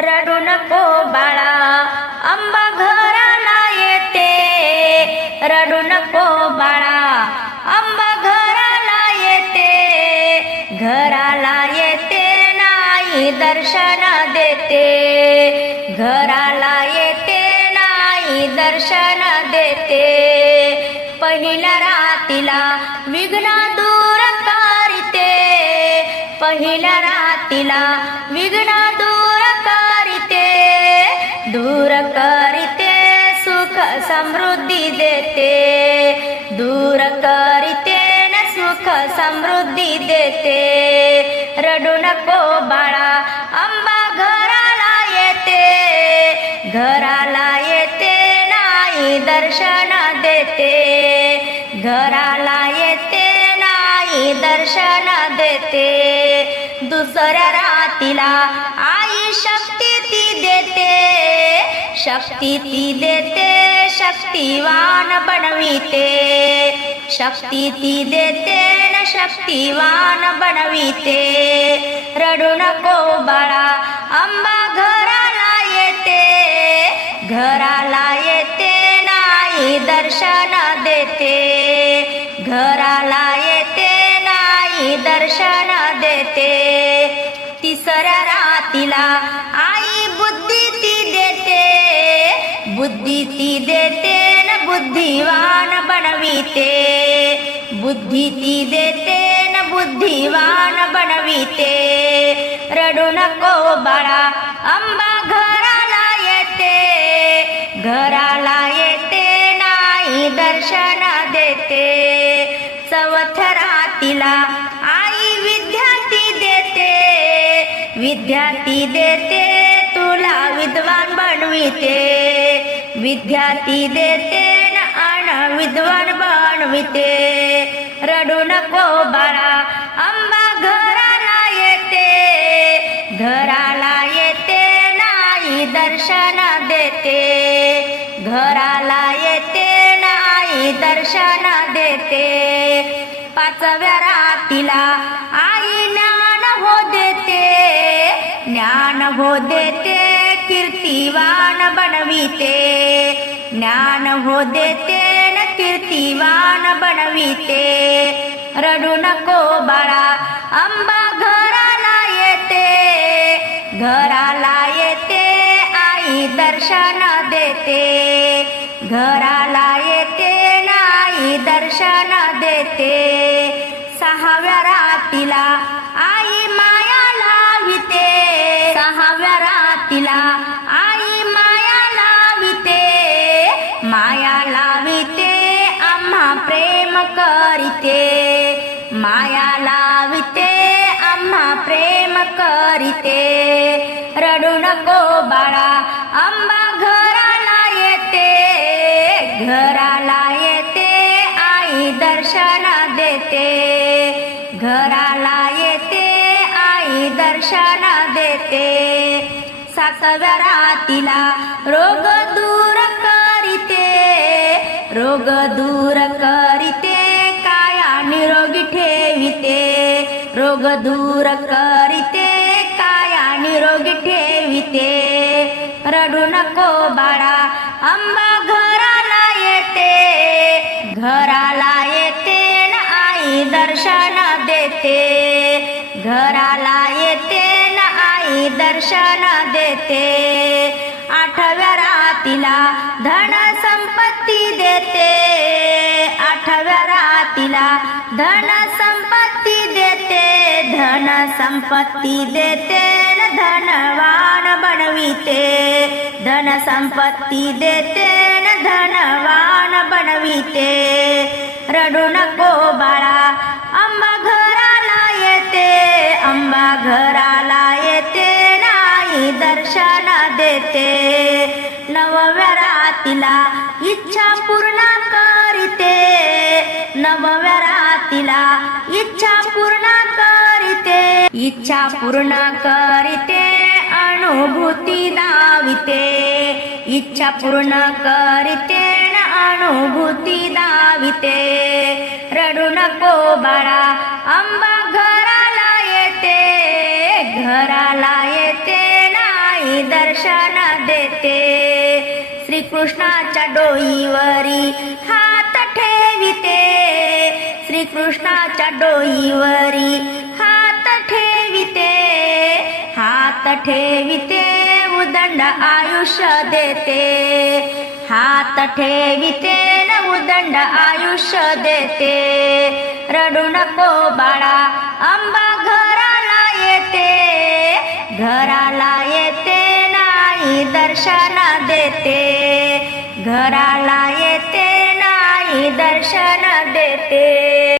रडू नको बाळा. आंबा घराला येते. रडू नको बाळा. आंबा घराला येते. घराला येते नाही दर्शन देते. घराला येते नाही दर्शन देते. पहिल्या रातीला विघ्न दूर करीते पहिल्या रातीला विघ्न दूर करीते सुख समृद्धी देते. दूर करीते न सुख समृद्धी देते. रडू नको बाळा आंबा घराला येते. घराला येते नाही दर्शन देते. घराला येते नाही दर्शन देते. दुसऱ्या रातीला आई शक्ती ती देते. शक्ती ती देते शक्तिवान बनविते. शक्ती ती देते न शक्तिवान बनविते. रडू नको बाळा आंबा घराला येते. घराला येते नाही दर्शन देते. घराला येते नाही दर्शन देते. तिसऱ्या रातीला बुद्धिवान बनविते. बुद्धी ती देते न बुद्धिवान बनविते. रडू नको बाळा अंबा घराला येते. घराला येते नाही दर्शन देते. चौथ्या रातीला आई विद्यार्थी देते. विद्यार्थी देते तुला विद्वान बनविते. विद्यार्थी देते विद्वान बनविते रडू नको बाळा आंबा घराला येते. घराला येते नाही दर्शन देते. घराला येते नाही दर्शन देते. पाचव्या रातीला आई ज्ञान हो देते. ज्ञान हो देते कीर्तिवान बनविते. ज्ञान हो देते कीर्तिवान बनविते रडू नको बाळा आंबा घराला येते घराला येते आई दर्शन देते घराला येते नाही दर्शन देते सहाव्या रातीला माया लाविते आम्हा प्रेम करीते. रडू नको बाळा आंबा घराला येते. घराला येते आई दर्शन देते. घराला येते आई दर्शन देते. सातव्या रातीला रोग दूर करीते. रोग दूर दूर करीते काया निरोगी ठेविते. रडू नको बाळा आंबा घराला येते. घराला येते ना आई दर्शन देते. घराला येते ना आई दर्शन देते. आठव्या रातीला धन संपत्ती देते. आठव्या रातीला धन संपत्ती देते. धन संपत्ती देते न धनवान बनविते. धन संपत्ती देते न धनवान बनविते. रडू नको बाळा आंबा घराला येते. आंबा घराला येते नाही दर्शन देते. नवव्या रातीला इच्छा पूर्ण करीते. नवव्या इच्छा पूर्ण करीते इच्छा पूर्ण करीते अनुभूती दाविते. इच्छा पूर्ण करीते अनुभूती दाविते. रडू नको बाळा आंबा घराला येते. घराला येते नाही दर्शन देते. श्रीकृष्णाच्या डोईवरी हा श्रीकृष्णाच्या डोईवरी. हात ठेविते हात ठेविते उदंड आयुष्य देते. हात ठेविते न उदंड आयुष्य देते. रडू नको बाळा अंबा घराला येते. घराला येते नाही दर्शन देते. घराला